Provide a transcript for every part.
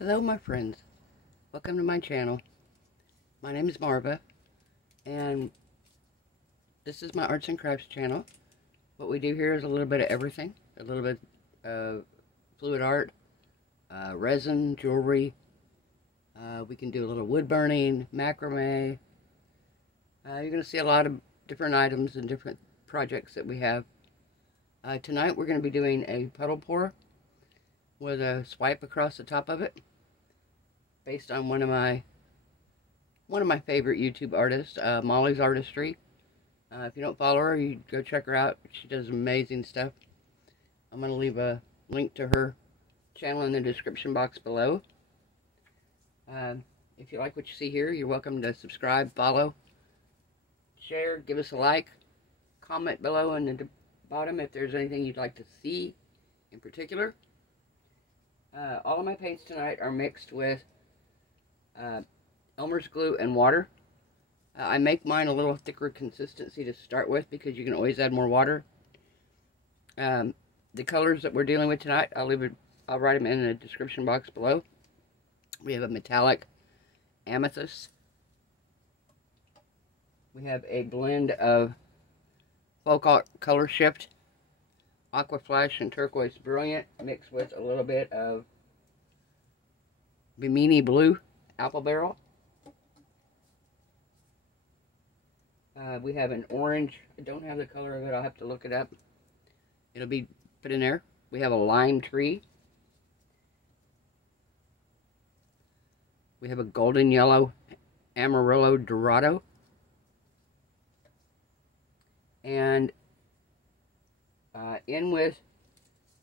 Hello my friends, welcome to my channel. My name is Marva and this is my arts and crafts channel. What we do here is a little bit of everything, a little bit of fluid art, resin, jewelry, we can do a little wood burning, macrame. You're going to see a lot of different items and different projects that we have. Tonight we're going to be doing a puddle pour with a swipe across the top of it, based on one of my favorite YouTube artists, Molly's Artistry. If you don't follow her, you go check her out. She does amazing stuff. I'm going to leave a link to her channel in the description box below. If you like what you see here, you're welcome to subscribe, follow, share, give us a like, comment below in the bottom if there's anything you'd like to see in particular. All of my paints tonight are mixed with Elmer's glue and water. I make mine a little thicker consistency to start with because you can always add more water. The colors that we're dealing with tonight, I'll write them in the description box below. We have a metallic amethyst. We have a blend of folk color shift, aqua flash, and turquoise brilliant mixed with a little bit of Bimini blue apple barrel. We have an orange. I don't have the color of it. I'll have to look it up. It'll be put in there. We have a lime tree. We have a golden yellow Amarillo Dorado. And in with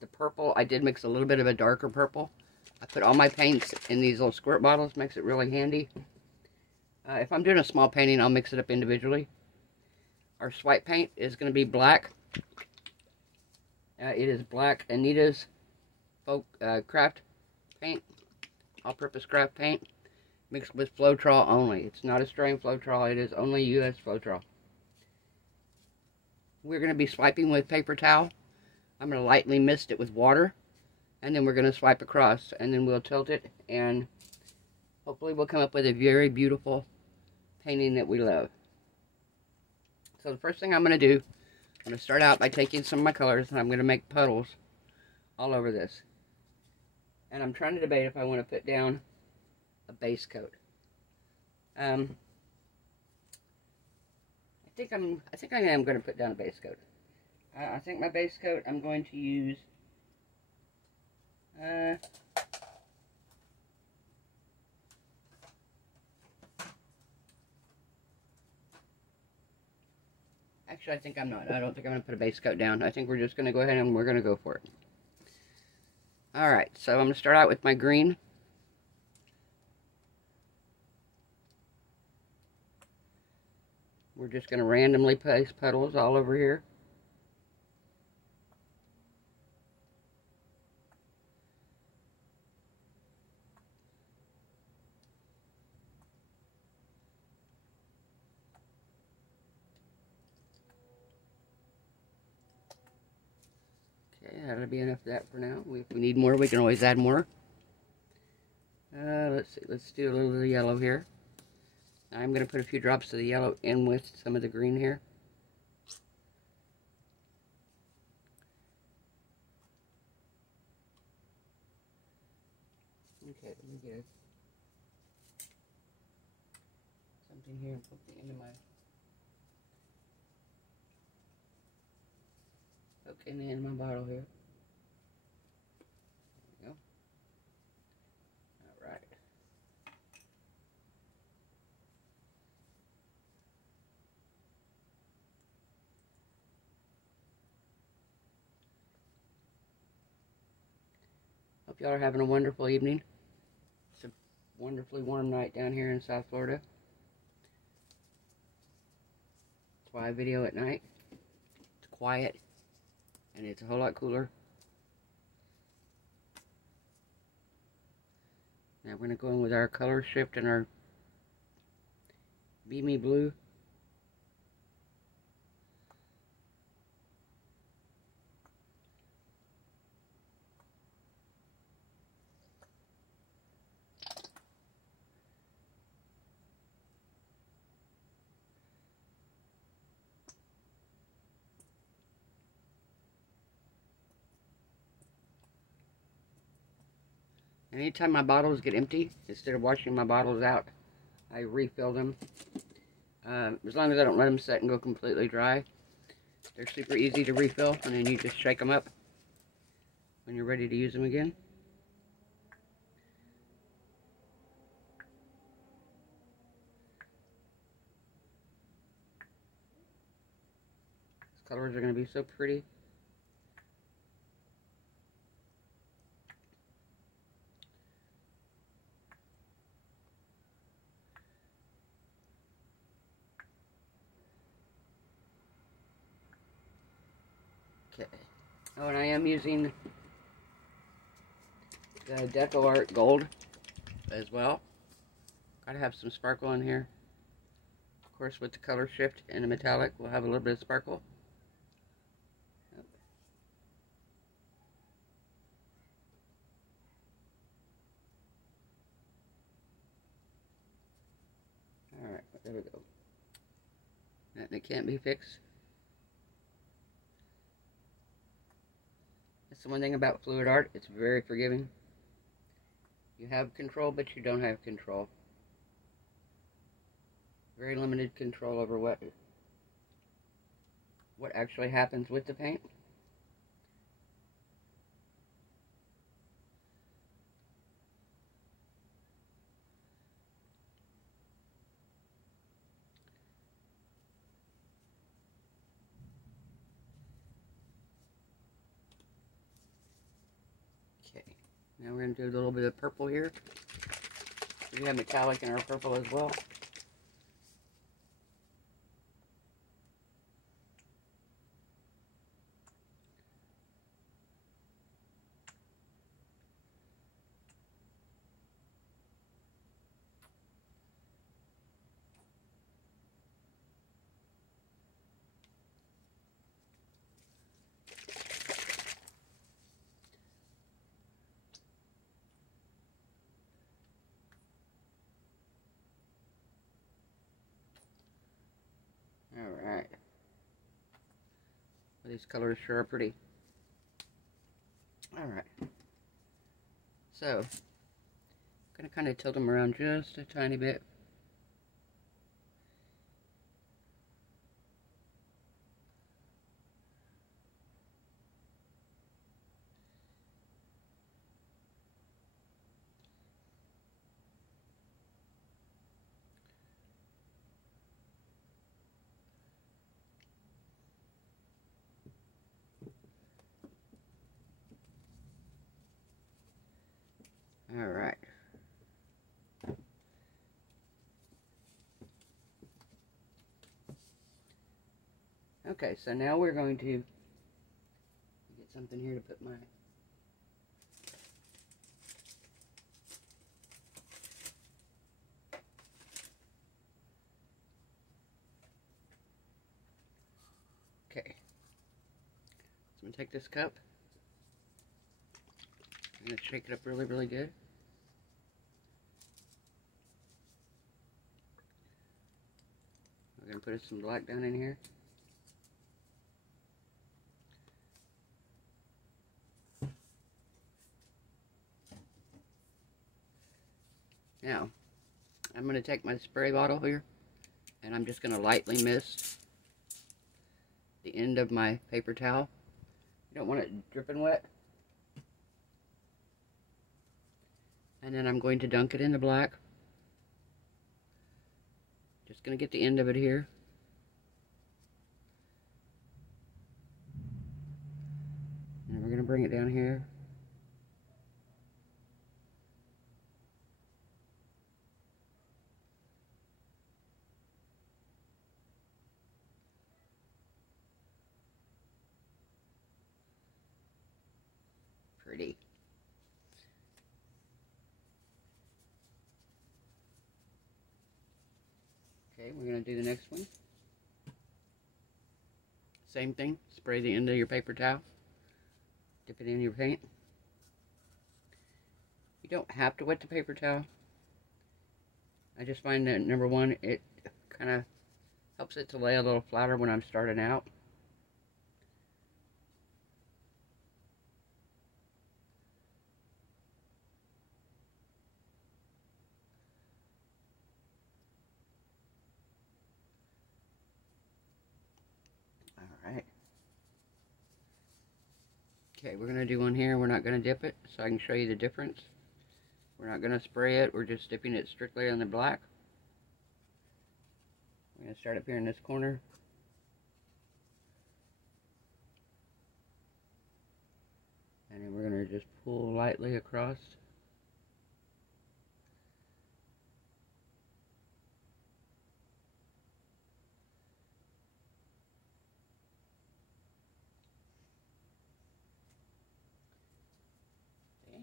the purple, I did mix a little bit of a darker purple. I put all my paints in these little squirt bottles, makes it really handy. If I'm doing a small painting, I'll mix it up individually. Our swipe paint is going to be black. It is black Anita's folk craft paint, all-purpose craft paint, mixed with Floetrol only. It's not Australian Floetrol, it is only U.S. Floetrol. We're going to be swiping with paper towel. I'm going to lightly mist it with water, and then we're going to swipe across, and then we'll tilt it, and hopefully we'll come up with a very beautiful painting that we love. So the first thing I'm going to do, I'm going to start out by taking some of my colors, and I'm going to make puddles all over this. And I'm trying to debate if I want to put down a base coat. I think I am going to put down a base coat. I think my base coat I'm going to use actually, I think I'm not. I don't think I'm going to put a base coat down. I think we're just going to go ahead and we're going to go for it. Alright, so I'm going to start out with my green. We're just going to randomly place puddles all over here. Okay, that'll be enough of that for now. If we need more, we can always add more. Let's see, let's do a little of the yellow here. I'm going to put a few drops of the yellow in with some of the green here. Okay, let me get something here and put the end of my... Okay, in the end of my bottle here. There we go. Alright. Hope y'all are having a wonderful evening. It's a wonderfully warm night down here in South Florida. That's why I video at night. It's quiet and it's a whole lot cooler. Now we're going to go in with our color shift and our Bimini blue. Anytime my bottles get empty, instead of washing my bottles out, I refill them. As long as I don't let them set and go completely dry. They're super easy to refill, and then you just shake them up when you're ready to use them again. These colors are going to be so pretty. Okay. Oh, and I am using the Deco Art Gold as well. Gotta have some sparkle in here. Of course, with the color shift in the metallic, we'll have a little bit of sparkle. Alright, there we go. That can't be fixed. That's the one thing about fluid art, it's very forgiving. You have control, but you don't have control. Very limited control over what actually happens with the paint. Okay, now we're going to do a little bit of purple here. We have metallic in our purple as well. Alright. Well, these colors sure are pretty. Alright. So, I'm going to kind of tilt them around just a tiny bit. Alright. Okay, so now we're going to get something here to put my okay. So I'm going to take this cup. I'm going to shake it up really, really good. We're going to put some black down in here. Now, I'm going to take my spray bottle here, and I'm just going to lightly mist the end of my paper towel. You don't want it dripping wet. And then I'm going to dunk it in the black. Just going to get the end of it here. And we're going to bring it down here. Pretty. Okay, we're going to do the next one. Same thing, spray the end of your paper towel. Dip it in your paint. You don't have to wet the paper towel. I just find that, number one, it kind of helps it to lay a little flatter when I'm starting out. Okay, we're going to do one here. We're not going to dip it, so I can show you the difference. We're not going to spray it. We're just dipping it strictly on the black. We're going to start up here in this corner. And then we're going to just pull lightly across. Okay.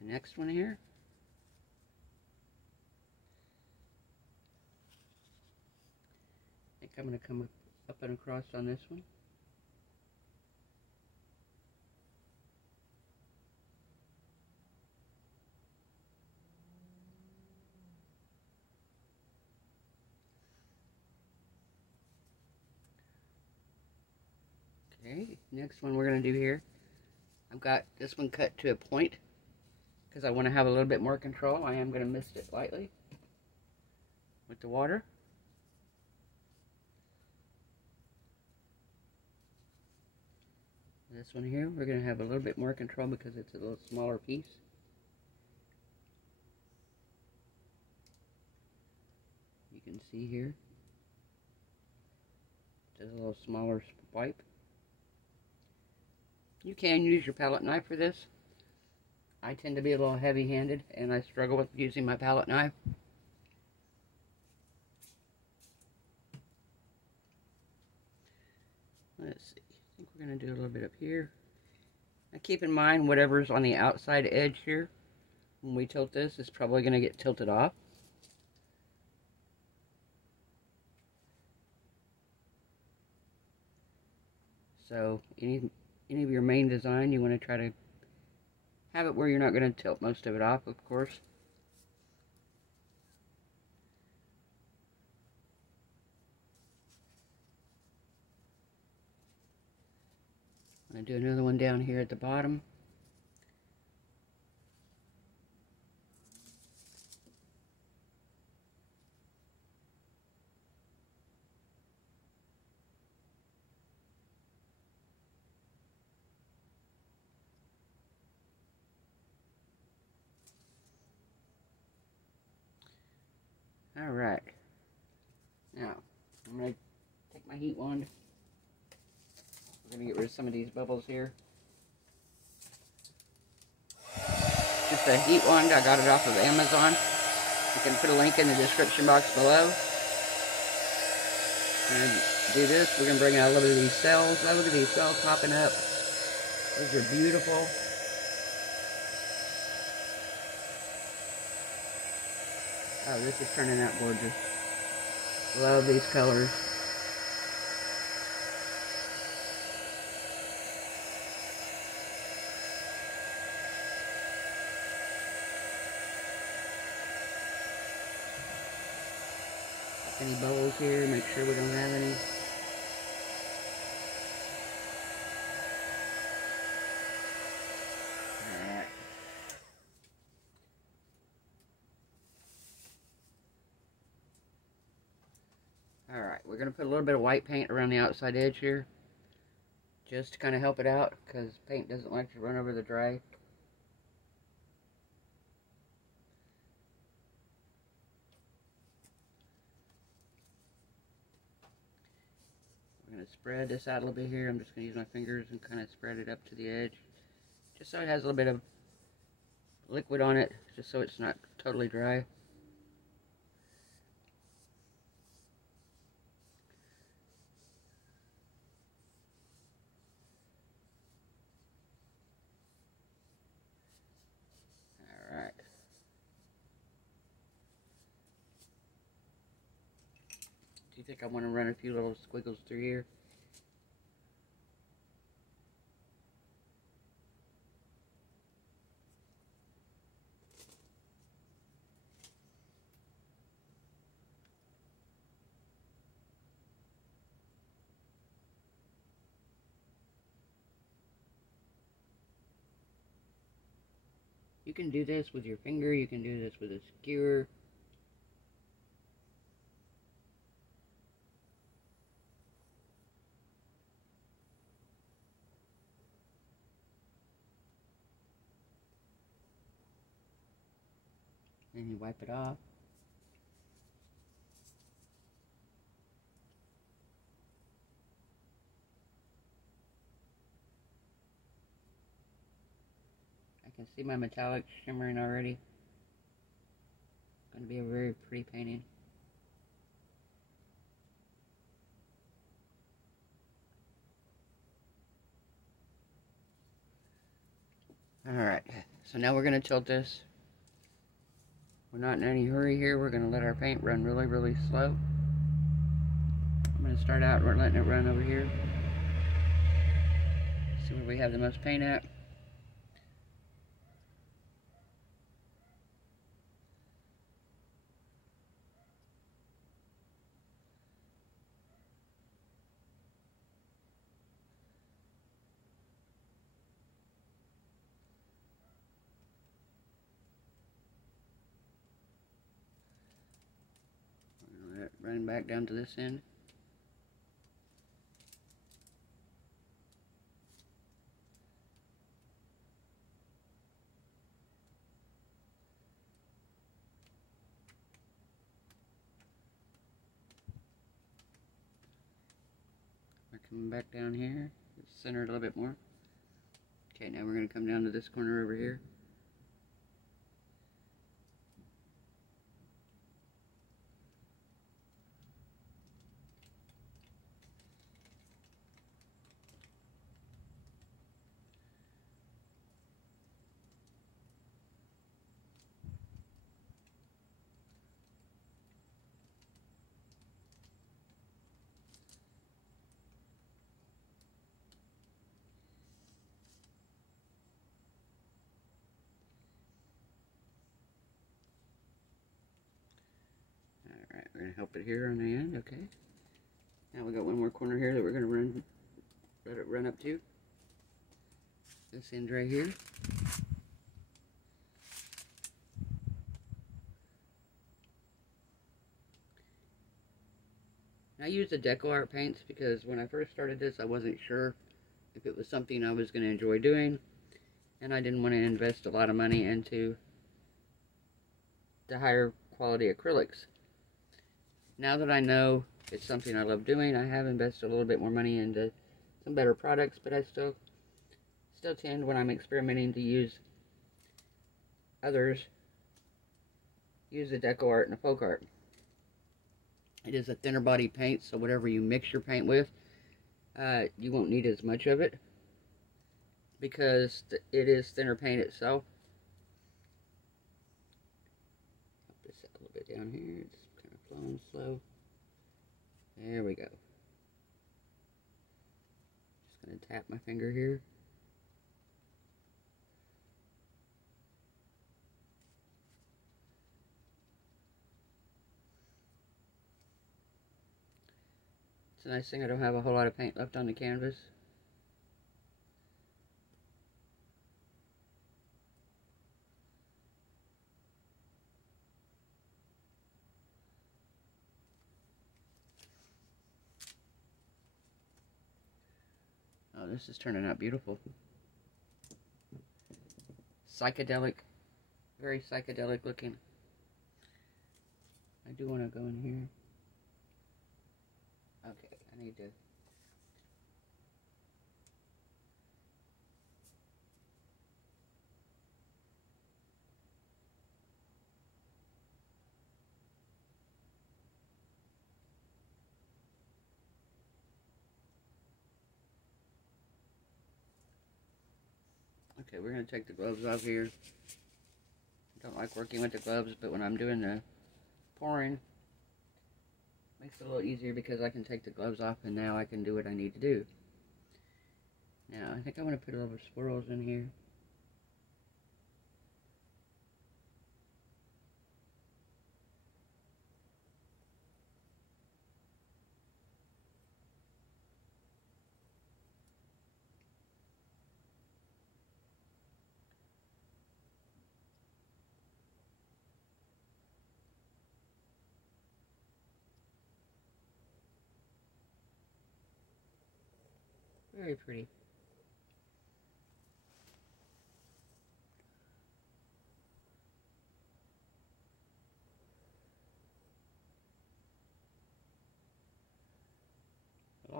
The next one here. I think I'm going to come up and across on this one. Okay, next one we're going to do here. I've got this one cut to a point because I want to have a little bit more control. I am going to mist it lightly with the water. This one here, we're going to have a little bit more control because it's a little smaller piece. You can see here, it's a little smaller wipe. You can use your palette knife for this. I tend to be a little heavy-handed and I struggle with using my palette knife. Let's see, I think we're going to do a little bit up here. Now keep in mind whatever's on the outside edge here, when we tilt this, is probably going to get tilted off. So any of your main design, you want to try to have it where you're not going to tilt most of it off, of course. I'm going to do another one down here at the bottom. Alright, now I'm going to take my heat wand. We're going to get rid of some of these bubbles here. Just a heat wand, I got it off of Amazon. You can put a link in the description box below. We're going to do this, we're going to bring out a little bit of these cells. Oh, look at these cells popping up. Those are beautiful. Oh, this is turning out gorgeous. Love these colors. Any bubbles here, make sure we don't have any. Alright. Alright, we're going to put a little bit of white paint around the outside edge here, just to kind of help it out, because paint doesn't like to run over the dry. We're going to spread this out a little bit here. I'm just going to use my fingers and kind of spread it up to the edge, just so it has a little bit of liquid on it, just so it's not totally dry. Alright. Do you think I want to run a few little squiggles through here? You can do this with your finger, you can do this with a skewer. and you wipe it off. I can see my metallic shimmering already. It's going to be a very pretty painting. Alright, so now we're going to tilt this. We're not in any hurry here. We're going to let our paint run really, really slow. I'm going to start out letting it run over here. See where we have the most paint at. Let it run back down to this end. We're coming back down here. Center it a little bit more. Okay, now we're going to come down to this corner over here. Alright, we're going to help it here on the end, okay. Now we got one more corner here that we're going to let it run up to. This end right here. I use the deco art paints because when I first started this, I wasn't sure if it was something I was going to enjoy doing, and I didn't want to invest a lot of money into the higher quality acrylics. Now that I know it's something I love doing, I have invested a little bit more money into some better products, but I still tend, when I'm experimenting, to use others, use the deco art and the folk art. It is a thinner body paint, so whatever you mix your paint with, you won't need as much of it because it is thinner paint itself. Put this a little bit down here. It's kind of flowing slow. There we go. Just going to tap my finger here. It's a nice thing I don't have a whole lot of paint left on the canvas. Oh, this is turning out beautiful. Psychedelic. Very psychedelic looking. I do want to go in here. Okay, I need to... Okay, we're going to take the gloves off here. I don't like working with the gloves, but when I'm doing the pouring, it makes it a little easier because I can take the gloves off and now I can do what I need to do. Now, I think I want to put a little swirls in here. Very pretty.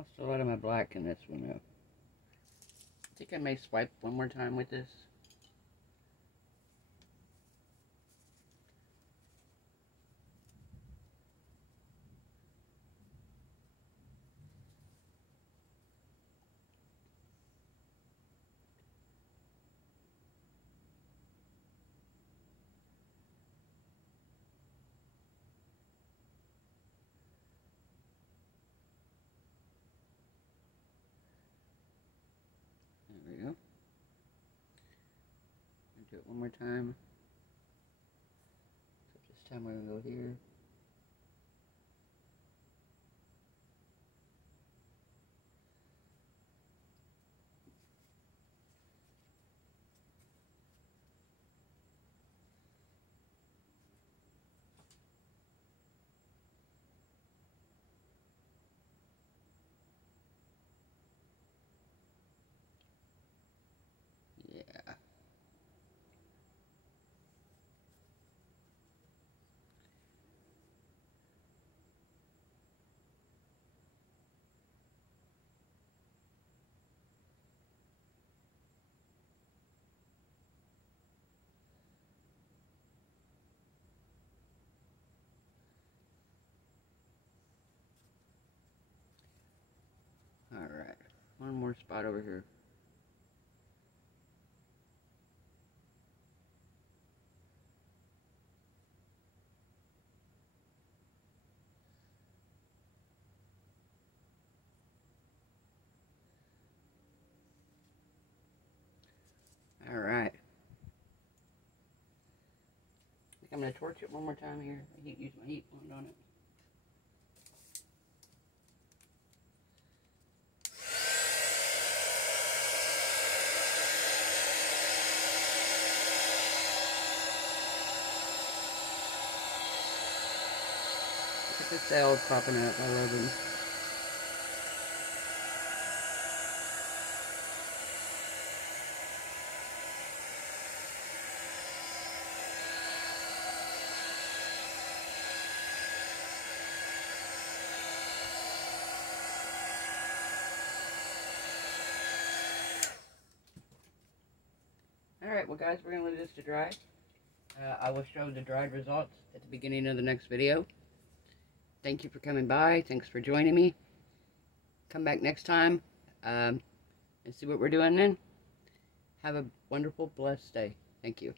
lost a lot of my black in this one though. I think I may swipe one more time with this. There we go. Do it one more time. So this time we're going to go here. Yeah. Alright, one more spot over here. Alright. I think I'm going to torch it one more time here. Use my heat wand on it. Look at the cells popping up. I love them. Alright, well guys, we're going to leave this to dry. I will show the dried results at the beginning of the next video. Thank you for coming by. Thanks for joining me. Come back next time and see what we're doing then. Have a wonderful, blessed day. Thank you.